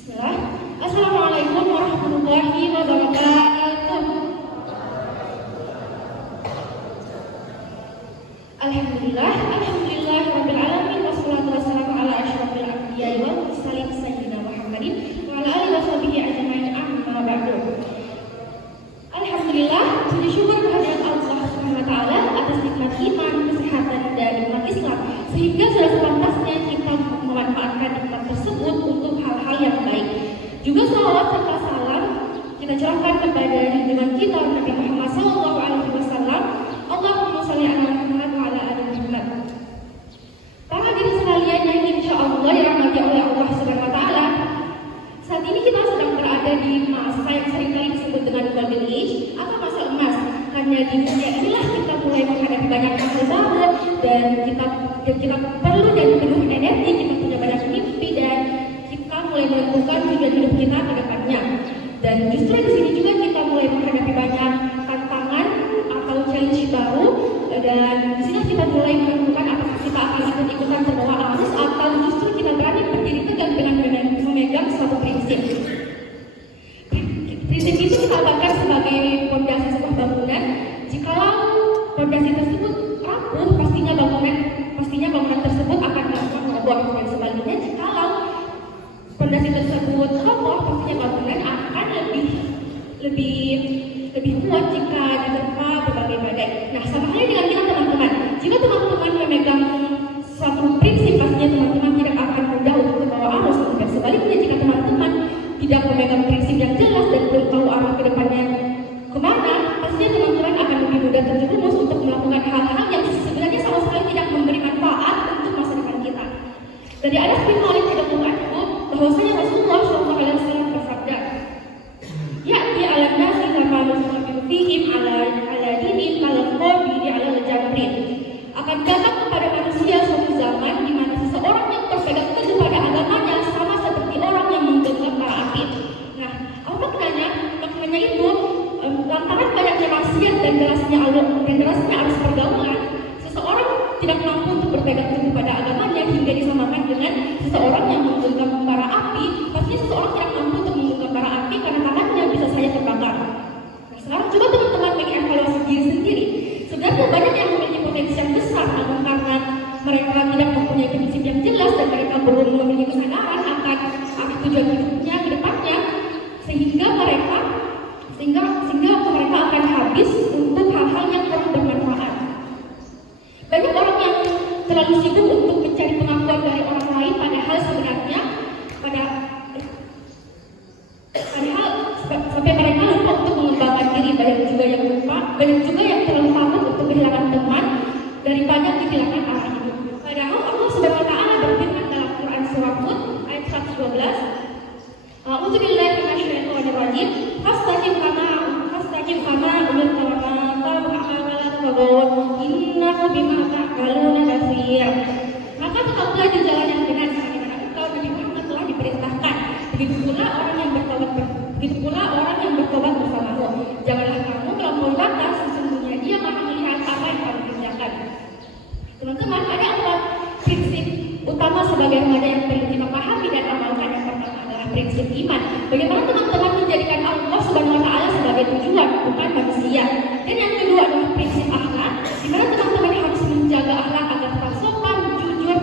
Bismillah. Assalamualaikum warahmatullahi wabarakatuh. Alhamdulillah rabbil alamin wassalatu wassalamu ala asyrofil anbiya'i wal mursalin sayyidina Muhammadin wa ala alihi washabihi ajmain amma ba'du. Alhamdulillah, puji syukur kehadirat Allah Subhanahu wa taala atas nikmat iman, kesehatan dan nikmat Islam, sehingga sudah sepantasnya kita memanfaatkan nikmat tersebut untuk hal-hal yang baik. Juga salawat serta salam kita curahkan kepada junjungan kita Nabi Muhammad SAW. Allahumma sholli ala Muhammad wa ala ali Muhammad. Para hadirin sekalian yang insya Allah dirahmati oleh Allah Subhanahu wa taala, saat ini kita sedang berada di masa yang seringkali disebut dengan golden age atau masa emas. Karena di dunia inilah kita mulai menghadapi banyak hal baru dan kita perlu dan penuh energi, kita punya banyak mimpi dan kita mulai menentukan tujuan hidup kita ke depannya. Dan justru di sini juga kita mulai menghadapi banyak tantangan atau challenge baru, dan di sini kita mulai menentukan apakah kita akan ikut-ikutan terbawa arus atau justru kita berani berdiri tegak dengan memegang suatu prinsip. Prinsip itu kita anggapkan sebagai fondasi sebuah bangunan. Jikalau fondasi tersebut rapuh, pastinya bangunan tersebut akan gampang roboh. Dan sebaliknya, jikalau fondasi tersebut kokoh, pastinya bangunan akan lebih kuat jika diterpa berbagai badai. Nah, sama halnya dengan kita teman-teman. Jika teman-teman memegang suatu prinsip, pastinya teman-teman tidak akan mudah untuk terbawa arus. Dan sebaliknya, jika teman-teman tidak memegang prinsip yang jelas dan belum tahu arah ke depannya kemana, pastinya teman-teman akan lebih mudah terjerumus untuk melakukan hal-hal yang sebenarnya sama sekali tidak memberi manfaat untuk masa depan kita. Dari Anas bin Malik radhiyallahu anhu bahwasanya Rasulullah SAW bersabda, "Ya'ti 'alan nasi zamanun fihim 'ala dinin al-qabidi 'ala al-jabrin." Akan datang kepada manusia suatu zaman di mana seseorang yang berpegang teguh pada agamanya sama seperti orang yang menggenggam bara api. Nah, apa maknanya? Maknanya itu lantaran banyaknya maksiat dan derasnya arus pergaulan, seseorang tidak mampu untuk berpegang teguh pada agamanya hingga disamakan dengan seseorang yang menggenggam bara api. Pastinya seseorang tidak mampu untuk menggenggam bara api karena tangannya bisa saja terbakar. Nah, sekarang coba teman-teman mengevaluasi diri sendiri. Sebenarnya banyak yang memiliki potensi yang besar, namun karena mereka tidak mempunyai prinsip yang jelas dan mereka belum memiliki kesadaran akan tujuan hidupnya ke depannya, sehingga mereka akan habis untuk hal-hal yang kurang bermanfaat. Banyak orang yang terlalu sibuk untuk mencari pengakuan dari orang lain, padahal sampai mereka lupa untuk mengembangkan diri. Banyak juga yang terlalu takut untuk kehilangan teman daripada kehilangan arah hidup. Padahal Allah Subhanahu wa taala berfirman dalam Quran surah Hud ayat 112, "A'udzubillahi minasyaitonir rajim, fastaqim kama umirta wa ma tabi'u innahu bima ta'maluna basir." Maka tetaplah di jalan yang benar sebagaimana engkau Nabi Muhammad telah diperintahkan. Begitu pula orang yang bertobat bersamamu. Janganlah kamu melampaui batas, sesungguhnya Dia Maha melihat apa yang kamu kerjakan. Teman-teman, ada 4 prinsip utama sebagai remaja yang perlu kita pahami dan amalkan. Yang pertama adalah prinsip iman. Bagaimana teman-teman menjadikan Allah Subhanahu wa taala sebagai tujuan, bukan manusia. Dan yang kedua adalah prinsip akhlak, di mana teman-teman harus menjaga akhlak agar tetap sopan, jujur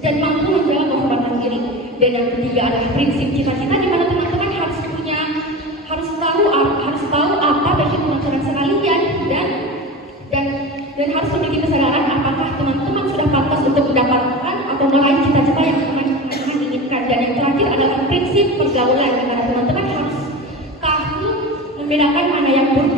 dan mampu menjaga kehormatan diri. Dan yang ketiga adalah prinsip cita-cita, di mana teman-teman harus tahu apa bagi teman-teman sekalian dan harus memiliki kesadaran apakah teman-teman sudah pantas untuk mendapatkan atau meraih cita-cita yang teman-teman inginkan. Dan yang terakhir adalah prinsip pergaulan, di mana teman-teman harus tahu membedakan mana yang buruk